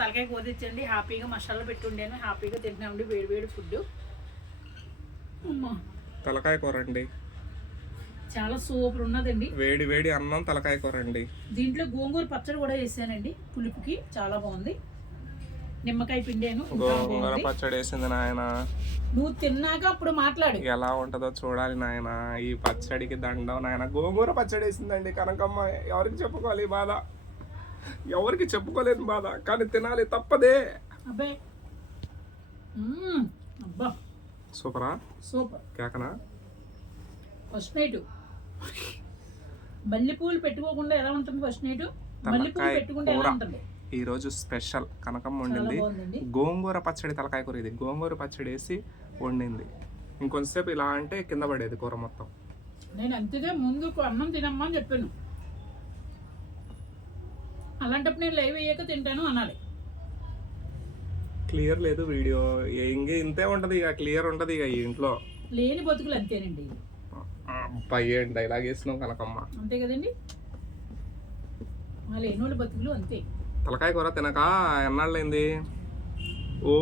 తలకాయ కూర తెచ్చండి హ్యాపీగా మసాలా పెట్టి ఉండాను హ్యాపీగా తింటున్నామండి వేడి వేడి ఫుడ్ తలకాయ కూర అండి. చాలా సూపర్ ఉన్నదండి. వేడి వేడి అన్నం తలకాయ కూర అండి. దీంట్లో గోంగూర పచ్చడి కూడా వేసానండి పులుపుకి చాలా బాగుంది. నిమ్మకాయ పిండాను గోంగూర. పచ్చడి వేసింది నాయన. నువ్వు తిన్నాక అప్పుడు మాట్లాడు. ఎలా ఉంటుందో చూడాలి నాయన. ఈ పచ్చడికి దండం నాయన. గోంగూర పచ్చడి వేసిందండి కనకమ్మ. ఎవరికి చెప్పుకోవాలి బాధ? ఎవరికి చెప్పుకోలేని బాధ కానీ తినాలి తప్పదే. అబ్బాయి మ్మ్. అబ్బా. సూపరా? సూపర్. కేకనా? First night. మల్లెపూలు పెట్టుకోకుండా ఎలా ఉంటుంది ఫస్ట్ నైట్? మల్లెపూలు తలకాయ పెట్టుకుంటే ఎలా కూర. ఉంటుంది? ఈ రోజు స్పెషల్ చాలా వండింది. బాగుందండి. గోంగూర పచ్చడి తలకాయ కూర ఇది. గోంగూర పచ్చడి వేసి వండింది. ఇంకొంతసేపు ఇలా అంటే కింద పడేది కూర మొత్తం. నేను అంతగా ముందు అన్నం తినమ్మా అని చెప్పాను. అలాంటప్పుడు నేను లైవ్ అయ్యాక తింటాను అనాలి. క్లియర్ లేదు వీడియో. ఇంక ఇంతే ఉంటది ఇక క్లియర్ ఉంటది ఇక ఈ ఇంట్లో. లేని బతుకులు అంతేనండి. అబ్బాయి ఏం డైలాగ్ వేసినావు కనకమ్మ? అంతే కదండి. మా లేని వాళ్ళ బతుకులు అంతే. తలకాయ కూర తినక ఎన్నాళ్ళైంది? ఓ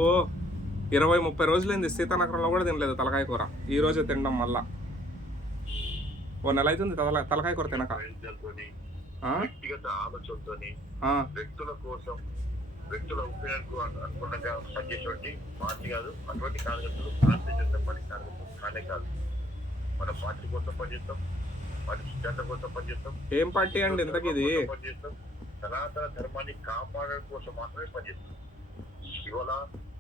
ఇరవై ముప్పై రోజులైంది సీతానగరంలో కూడా తినలేదు తలకాయ కూర. ఈ రోజు తినడం వల్ల ఓ నెల అవుతుంది తల తలకాయ కూర తినక? వ్యక్తిగత ఆలోచనతోని వ్యక్తుల కోసం వ్యక్తుల ఒపీనియన్కు అను- అనుగుణంగా పనిచేసేటువంటి పార్టీ కాదు అటువంటి కార్యకర్తలు భారతీయ జనతా పార్టీ కార్యకర్తలు కానే కాదు. మన పార్టీ కోసం పనిచేస్తాం మన సిద్ధాంతం కోసం పనిచేస్తాం ఏం పార్టీ అండి ఇంతకి ఇది? కోసం పనిచేస్తాం సనాతన ధర్మాన్ని కాపాడడం కోసం మాత్రమే పనిచేస్తాం. ఇవాళ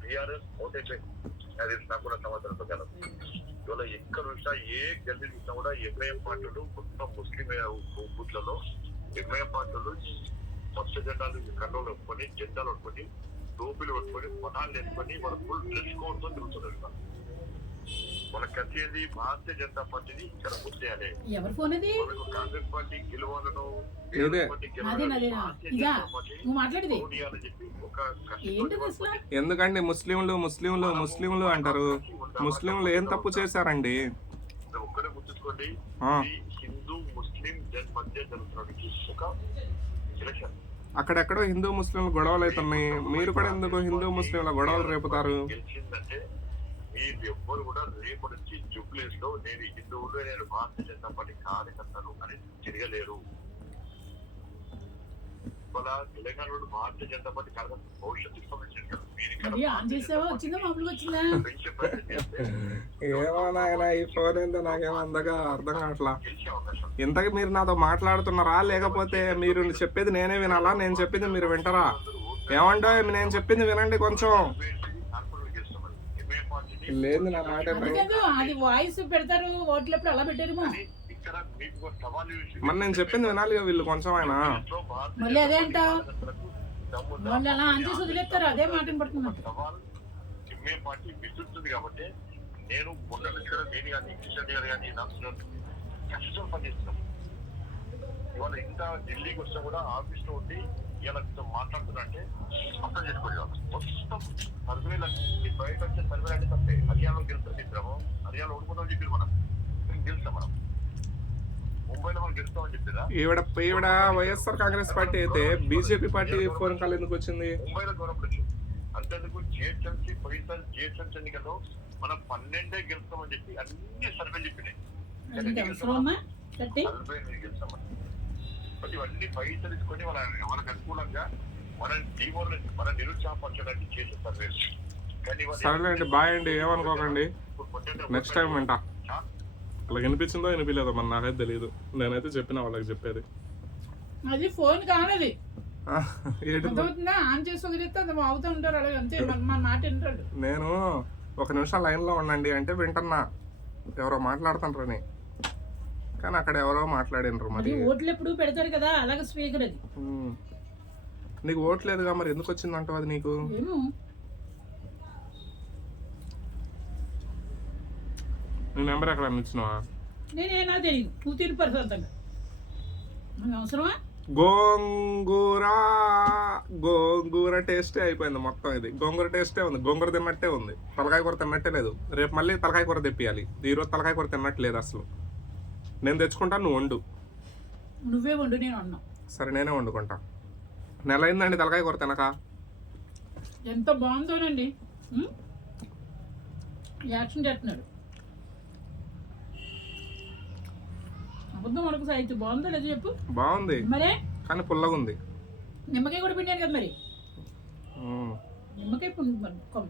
టీఆర్ఎస్ ఓటైపోయింది అది నాకు కూడా సంవత్సరంతో కలదు ఇవాళ ఎక్కడ చూసినా ఏ గల్లీ చూసినా కూడా ఎంఐఎం పార్టీలు మొత్తం ముస్లిం బూత్లలో ఎంఐఎం పార్టీలు పచ్చ జెండాలు కండోలు పెట్టుకొని జెండాలు పెట్టుకొని టోపీలు పెట్టుకొని పదాలు వేసుకొని వాళ్ళ ఫుల్ డ్రెస్ కోడ్తో తిరుగుతున్నారు. వాళ్ళ కత్తి ఏంది? భారతీయ జనతా పార్టీని ఇక్కడ ఫోన్ అది వాళ్ళకు కాంగ్రెస్ పార్టీ గెలవాలను ఎందుకండి ముస్లింలు ముస్లింలు ముస్లింలు అంటారు. ముస్లింలు ఏం తప్పు చేశారండి? ఒక్కడే గుర్తుంచుకోండి. ముస్లిం జన్ మధ్య జరుగుతున్నటువంటి ఒక ఎలక్షన్. అక్కడెక్కడో హిందూ ముస్లింలు గొడవలు అవుతున్నాయి మీరు కూడా ఎందుకు హిందూ ముస్లింల గొడవలు రేపుతారు? గెలిచిందంటే మీరు ఎవ్వరు కూడా రేపు నుంచి జుబ్లీస్లో నేను హిందువులు నేను భారతీయ జనతా పార్టీ కార్యకర్తలు అని తిరగలేరు ఇవాళ తెలంగాణలో భారతీయ జనతా పార్టీ కార్యకర్తలు భవిష్యత్తుకు సంబంధించిన కదా. మీరు ఇక్కడ అది ఆన్ చేసావా వచ్చిందా మామూలుగా వచ్చిందా పెన్షన్ ప్రయత్నం చేస్తే ఏమో నాయన ఈ ఫోన్ ఏందో నాకేమో అందగా అర్థం కావట్లా ఇంతకు మీరు నాతో మాట్లాడుతున్నారా లేకపోతే మీరు చెప్పేది నేనే వినాలా నేను చెప్పింది మీరు వింటారా ఏమండో నేను చెప్పింది వినండి కొంచెం లేదు నా మాట అది కాదు వాయిస్ పెడతారు ఓట్లప్పుడు అలా పెట్టారేమో మరి నేను చెప్పింది వినాలి వీళ్ళు కొంచెం ఆయన మళ్ళీ అదే అంటావ్? వాళ్ళు అలా వదిలేస్తారు అదే మాట పడుతున్నారు సవాల్ ఎంఏ పార్టీ విసురుతుంది కాబట్టి నేను మొన్న నుంచి కూడా నేను కానీ కిషన్ గారు కానీ నాకు కష్టం పనిచేస్తున్నాం ఇవాళ ఇంత ఢిల్లీకి వచ్చినా కూడా ఆఫీస్లో ఉండి ఇలా మాట్లాడుతున్నా అంటే అర్థం చేసుకోండి వాళ్ళు. మొత్తం సర్వేలు బయట వచ్చే సర్వే అంటే తప్పే హర్యానాలో గెలుస్తాం చెప్పాము హర్యానా ఓడిపోతామని చెప్పారు మనం గెలుస్తాం మనం ముంబైలో మనం గెలుస్తామని చెప్పారా ఈవిడ ఈవిడ వైఎస్ఆర్ కాంగ్రెస్ పార్టీ అయితే బీజేపీ పార్టీ ఫోన్ కాల్ ఎందుకు వచ్చింది? ముంబైలో గవర్నమెంట్ వచ్చింది అంతేందుకు జిహెచ్ఎంసీ పోయినసారి జిహెచ్ఎంసీ ఎన్నికల్లో మనం పన్నెండే గెలుస్తామని చెప్పి అన్ని సర్వేలు చెప్పినాయి. నలభై ఎనిమిది గెలుస్తామని బట్ ఇవన్నీ పైసలు తీసుకొని మన మనకు అనుకూలంగా మన డిమోర్ మన నిరుత్సాహపరచడానికి చేసే సర్వేలు. ఇవాళ సరేలేండి బాయ్ అండి ఏమనుకోకండి. నెక్స్ట్ టైం వింటా. అలా వినిపించిందో వినిపించలేదో మరి నాకైతే తెలియదు నేనైతే చెప్పిన వాళ్ళకి చెప్పేది. అది ఫోన్ అర్థమవుతుందా? ఆన్ చేసి వదిలేస్తే అది అవుతూ ఉంటారు అలాగే. అంతే మన మన మాట వింటాడు నేను ఒక నిమిషం లైన్లో ఉండండి అంటే వింటున్నా. ఎవరో మాట్లాడుతుంటారని కానీ అక్కడ ఎవరో మాట్లాడినరు మరి. ఓట్లు ఎప్పుడు పెడతారు కదా అలాగే స్పీకర్ అది. నీకు ఓట్లేదుగా మరి? ఎందుకు వచ్చిందంటావు అది నీకు? నీ నెంబర్ ఎక్కడ ఇచ్చినావా నేనేనా తెలియదు నువ్వు పరిశుభ్రంగా మనకు అవసరమా? గోంగూర గోంగూర టేస్టే అయిపోయింది మొత్తం ఇది. గోంగూర టేస్టే ఉంది. గోంగూర తిన్నట్టే ఉంది. తలకాయ కూర తిన్నట్టే లేదు. రేపు మళ్ళీ తలకాయ కూర తెప్పియాలి. ఈరోజు తలకాయ కూర తిన్నట్లేదు అసలు. నేను తెచ్చుకుంటాను నువ్వు వండు. నువ్వే వండు నేను అన్నావు సరే నేనే వండుకుంటా. నెల అయిందండి తలకాయ కూర తినక. ఎంత బాగుందోనండి? యాక్షన్ చేస్తున్నాడు. అబద్ధం మనకు సాహిత్యం బాగుందో లేదో చెప్పు. బాగుంది. మరే? కానీ పుల్లగా ఉంది. నిమ్మకాయ కూడా పిండాను కదా మరి? మ్మ్. నిమ్మకాయ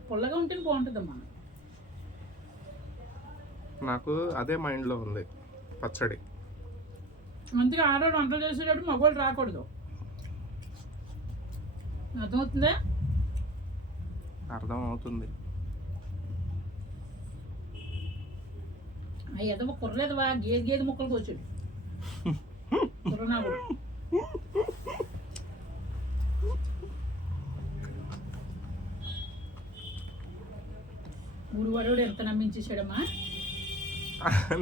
పుల్లగా ఉంటేనే బాగుంటుందమ్మా. నాకు అదే మైండ్లో ఉంది. పచ్చడి. అందుకే ఆడవాళ్ళు వంటలు చేసేటప్పుడు మగవాళ్ళు రాకూడదు. అర్థమవుతుందా? అర్థం అవుతుంది ఎదవ కుర్రలేదవా గేదె గేదె ముక్కలు కోసాడు కుర్రనాగుడు ఊరు వాడు ఎంత నమ్మించేసాడమ్మా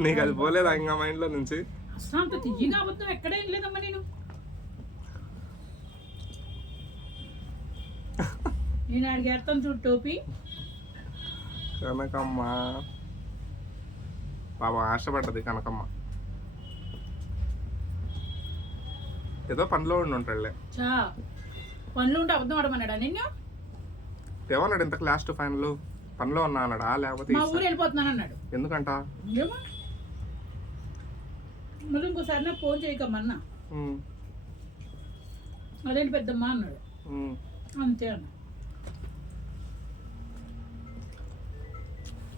నీకు అది పోలేదా ఇంకా మైండ్లో నుంచి? అసలు అంత తియ్యగా అబద్ధం ఎక్కడేం లేదమ్మా నేను. నేను అడిగేస్తాను చూడు టోపీ. కనకమ్మ. బాబా ఆశపడ్డది కనకమ్మ. ఏదో పనిలో ఉండి ఉంటాడులే. చా పనులు ఉంటే అబద్ధం ఆడమన్నాడా నిన్ను? ఏమన్నాడు ఇంతకు లాస్ట్ ఫైనల్ పనిలో ఉన్నా అన్నాడా? లేకపోతే మా ఊరు వెళ్ళిపోతున్నాను అన్నాడు. ఎందుకంట? ఏమో. మళ్ళీ ఇంకోసారి నాకు ఫోన్ చేయకమ్మన్నా ఉమ్, అదేంటి పెద్దమ్మ అన్నాడు. ఉమ్. అంతే అన్న.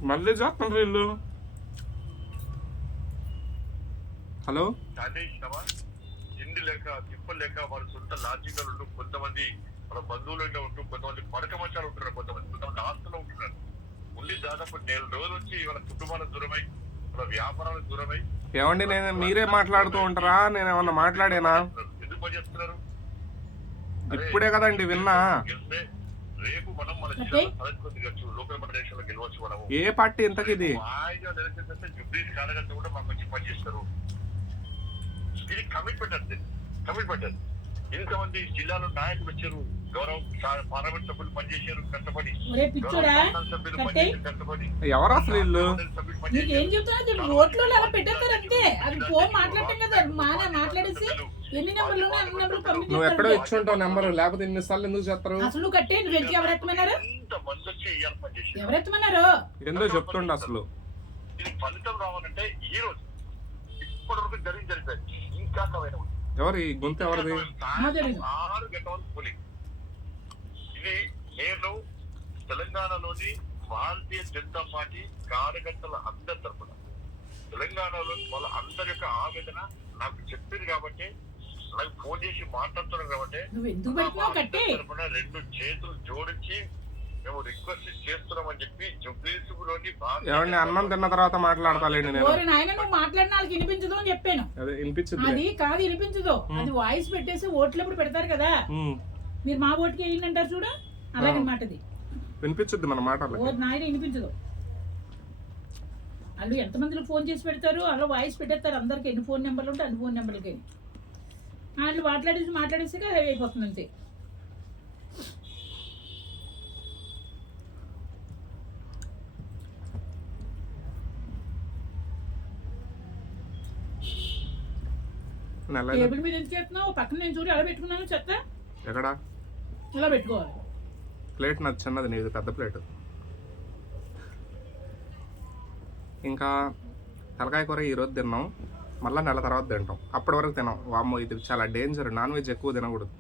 మళ్ళీ చేస్తున్నారు వీళ్ళు. హలో? ఇండి లెక్క తిప్పలు లెక్క వాళ్ళ సొంత లాజికల్ ఉంటూ కొంతమంది వాళ్ళ బంధువులుగా ఉంటూ కొంతమంది పడక మంచాలు ఉంటున్నారు కొంతమంది కొంతమంది ఆస్తులు ఉంటున్నారు. ఉండి దాదాపు నెల రోజుల నుంచి వాళ్ళ కుటుంబాలకు దూరమై వాళ్ళ వ్యాపారాలకు దూరమై ఏమండి నేను మీరే మాట్లాడుతూ ఉంటారా? నేను ఏమన్నా మాట్లాడేనా? ఎందుకు పని చేస్తున్నారు? ఇప్పుడే కదండి విన్నా. రేపు మనం మన దిగొచ్చు లోకల్లో గెలవచ్చు మనము. ఏ పార్టీ ఇంతకి ఇది నిలబెట్టే కూడా మాకు వచ్చి పనిచేస్తారు ఇది కమిట్మెంట్ అంతే కమిట్మెంట్ అది ఇంతమంది జిల్లాలో నాయకులు వచ్చారు గౌరవ పార్లమెంట్ సభ్యులు పనిచేశారు కష్టపడి. సభ్యులు పనిచేశారు కష్టపడి. ఎవరు అసలు వీళ్ళు? మండలి సభ్యులు నీకు పనిచేశారు. ఏం చెప్తున్నా చెప్పు ఓట్లో అలా పెట్టేస్తారు అంతే. అది ఫోన్ మాట్లాడటం కదా మానే మాట్లాడేసి ఎన్ని నెంబర్లు ఉన్నాయి అన్ని నెంబర్లు నువ్వు ఎక్కడో నెంబర్? లేకపోతే ఇన్నిసార్లు ఎందుకు చేస్తారు? అసలు కట్టే నువ్వు ఎవరు ఎత్తమన్నారు? ఎవరు ఎత్తమన్నారు? ఎందుకు చెప్తుండ అసలు. ఇది ఫలితం రావాలంటే ఈ రోజు ఇప్పటి వరకు జరిగి జరిపాయి ఇంకా కమైన ఉంది. ఎవరు గొంతు ఎవరిది? ఇది నేను తెలంగాణలోని భారతీయ జనతా పార్టీ కార్యకర్తల అందరి తరపున. తెలంగాణలో వాళ్ళ అందరి యొక్క ఆవేదన నాకు చెప్పింది కాబట్టి నాకు ఫోన్ చేసి మాట్లాడుతున్నాను కాబట్టి తరపున రెండు చేతులు జోడించి మేము రిక్వెస్ట్ చేస్తున్నామని చెప్పి జుబ్లీస్లోని భారతీయ ఎవరిని అన్నం తిన్న తర్వాత మాట్లాడతాలేండి నేను. ఓరి నాయన నువ్వు మాట్లాడిన వాళ్ళకి వినిపించదు అని చెప్పాను. అదే వినిపించింది అది కాదు వినిపించదు. అది వాయిస్ పెట్టేసి ఓట్లప్పుడు పెడతారు కదా? మీరు మా ఓటుకి వేయండి అంటారు చూడు అలాగనమాట అది వినిపించుద్ది మన ఓ మాటలకి నాయన వినిపించదు. వాళ్ళు ఎంతమందిలో ఫోన్ చేసి పెడతారు? అలా వాయిస్ పెట్టేస్తారు అందరికి. ఎన్ని ఫోన్ నెంబర్లు ఉంటే అన్ని ఫోన్ నెంబర్లకి. వాళ్ళు మాట్లాడేసి మాట్లాడేసాక అయిపోతుంది అంతే. నెల టేబుల్ మీద ఎందుకు చేస్తున్నావు పక్కన నేను చూడు ఎలా పెట్టుకున్నాను చెత్త ఎక్కడ? ఇలా పెట్టుకోవాలి. ప్లేట్ నాకు చిన్నది నీది పెద్ద ప్లేట్. ఇంకా తలకాయ కూర ఈరోజు తిన్నాం. మళ్ళీ నెల తర్వాత తింటాం. అప్పటి వరకు తినాం. వామ్మో ఇది చాలా డేంజర్ నాన్ వెజ్ ఎక్కువ తినకూడదు.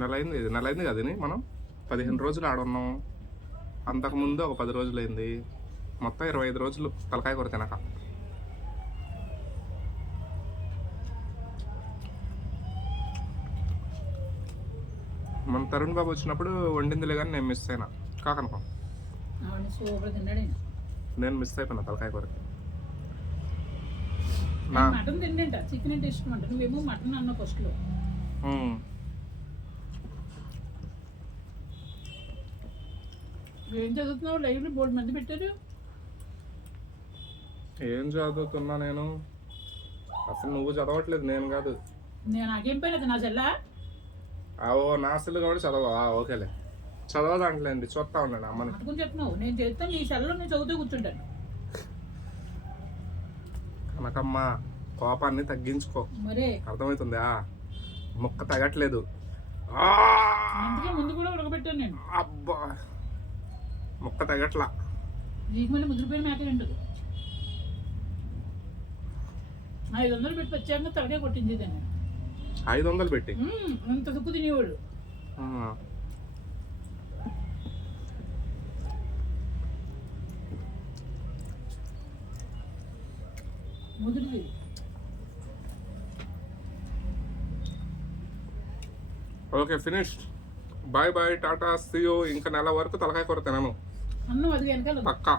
నెల అయింది ఇది నెల అయింది కదా మనం? పదిహేను రోజులు ఆడున్నాం. అంతకుముందు ఒక పది రోజులు అయింది మొత్తం ఇరవై ఐదు రోజులు తలకాయ కూర తినక. మన తరుణ్ బాబు వచ్చినప్పుడు వండిందిలే కానీ నేను మిస్ అయినా. కాకనుకో. నేను మిస్ అయిపోయినా తలకాయ కూర మటన్ తిండంట. చికెన్ అంటే ఇష్టం అంట. నువ్వేమో మటన్ అన్న ఫస్ట్లో. ఏం చదువుతున్నావు? లైవ్లో బోర్డు మంది పెట్టారు. ఏం చదువుతున్నా నేను? అసలు నువ్వు చదవట్లేదు నేను కాదు. నేను నాకేం పని అది నా చెల్లా? ఓ నా అసలు కూడా చదవా ఓకేలే చదవదాంట్లేండి చూస్తా ఉండండి అమ్మని. అనుకుని చెప్తున్నావు. నేను చేస్తాను నీ సెల్లో నేను చదువుతూ కూర్చుంటాను. కనకమ్మ కోపాన్ని తగ్గించుకో. మరే. అర్థమవుతుందా ముక్క! అందుకే ముందు కూడా ఉడకబెట్టాను నేను. అబ్బా! ముక్క తగ్గట్లా నీకు మళ్ళీ ముద్రపోయిన ఉండదు ఐదు వందలు పెట్టి వచ్చాక తలకే కొట్టింది దాన్ని ఐదు వందలు పెట్టి అంత దుక్కు తినేవాడు. ముదురుది okay finished. Bye bye tata see ఇంకా నెల వరకు తలకాయ కూర తినను. అన్నం అది వెనకాల. పక్కా.